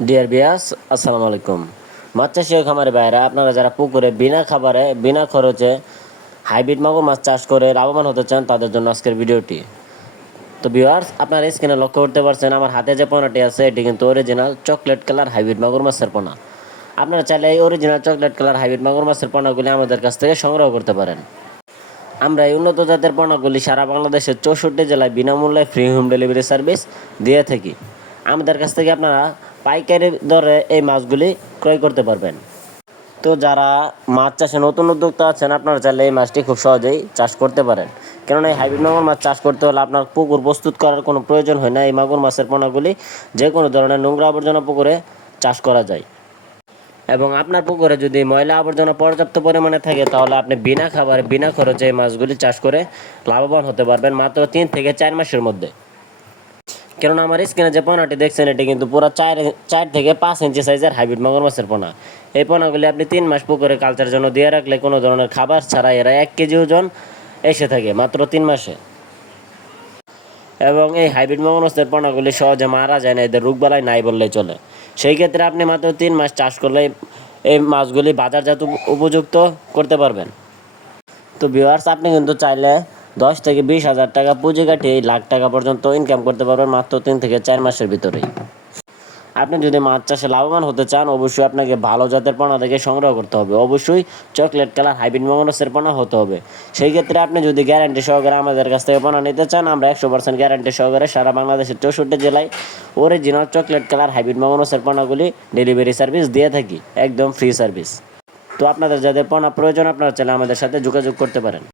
Deer বিয়াস, আসসালামু আলাইকুম। মাছ চাষি ও খামারি ভাইরা, আপনারা যারা পুকুরে বিনা খাবারে বিনা খরচে হাইব্রিড মাগুর মাছ চাষ করে লাভবান হতে চান, তাদের জন্য আজকের ভিডিওটি। তো ভিউয়ার্স, আপনারা স্ক্রিনে লক্ষ্য করতে পারছেন আমার হাতে যে পোনাটি আছে এটি কিন্তু অরিজিনাল চকলেট কালার হাইব্রিড মাগুর মাছের পোনা। আপনারা চাইলে এই অরিজিনাল চকলেট কালার হাইব্রিড মাগুর মাছের পোনাগুলি আমাদের কাছ থেকে সংগ্রহ করতে পারেন। আমরা এই উন্নত জাতের পোনাগুলি সারা বাংলাদেশের 64 জেলায় বিনামূল্যে ফ্রি হোম ডেলিভারি সার্ভিস দিয়ে থাকি। আমাদের কাছ থেকে আপনারা পাইকারি দরে এই মাছগুলি ক্রয় করতে পারবেন। তো যারা মাছ চাষে নতুন উদ্যোক্তা আছেন, আপনারা চাইলে এই মাছটি খুব সহজেই চাষ করতে পারেন। কেননা এই হাইব্রিড মাগুর মাছ চাষ করতে হলে আপনার পুকুর প্রস্তুত করার কোনো প্রয়োজন হয় না। এই মাগুর মাছের পোনাগুলি যে কোনো ধরনের নোংরা আবর্জনা পুকুরে চাষ করা যায়। এবং আপনার পুকুরে যদি ময়লা আবর্জনা পর্যাপ্ত পরিমাণে থাকে, তাহলে আপনি বিনা খাবারে বিনা খরচে এই মাছগুলি চাষ করে লাভবান হতে পারবেন মাত্র 3 থেকে 4 মাসের মধ্যে। কেননা আমার স্ক্রিনে যে পোনাটি দেখছেন এটি কিন্তু পুরো 4 থেকে 5 ইঞ্চি সাইজের হাইব্রিড মাগুর মাছের পোনা। এই পোনাগুলি আপনি 3 মাস পুকুরে কালচার জন্য দিয়ে রাখলে কোনো ধরনের খাবার ছাড়া এরা 1 কেজি ওজন এসে থাকে মাত্র 3 মাসে। এবং এই হাইব্রিড মাগুর মাছের পোনাগুলি সহজে মারা যায় না, এদের রোগবালাই নাই বললেই চলে। সেই ক্ষেত্রে আপনি মাত্র 3 মাস চাষ করলে এই মাছগুলি বাজারজাত উপযুক্ত করতে পারবেন। তো ভিউয়ার্স, আপনি কিন্তু চাইলে 10 থেকে 20 হাজার টাকা পুঁজি কাটিয়ে লাখ টাকা পর্যন্ত ইনকাম করতে পারবেন মাত্র 3 থেকে 4 মাসের ভিতরেই। আপনি যদি মাছ চাষে লাভবান হতে চান, অবশ্যই আপনাকে ভালো জাতের পোনা থেকে সংগ্রহ করতে হবে। অবশ্যই চকলেট কালার হাইব্রিড মাগুর মাছের পোনা হতে হবে। সেই ক্ষেত্রে আপনি যদি গ্যারান্টি সহকারে আমাদের কাছ থেকে পোনা নিতে চান, আমরা 100% গ্যারান্টি সহকারে সারা বাংলাদেশের 64 জেলায় অরিজিনাল চকলেট কালার হাইব্রিড মাগুর মাছের পোনাগুলি ডেলিভারি সার্ভিস দিয়ে থাকি, একদম ফ্রি সার্ভিস। তো আপনাদের যাদের পোনা প্রয়োজন, আপনারা চাইলে আমাদের সাথে যোগাযোগ করতে পারেন।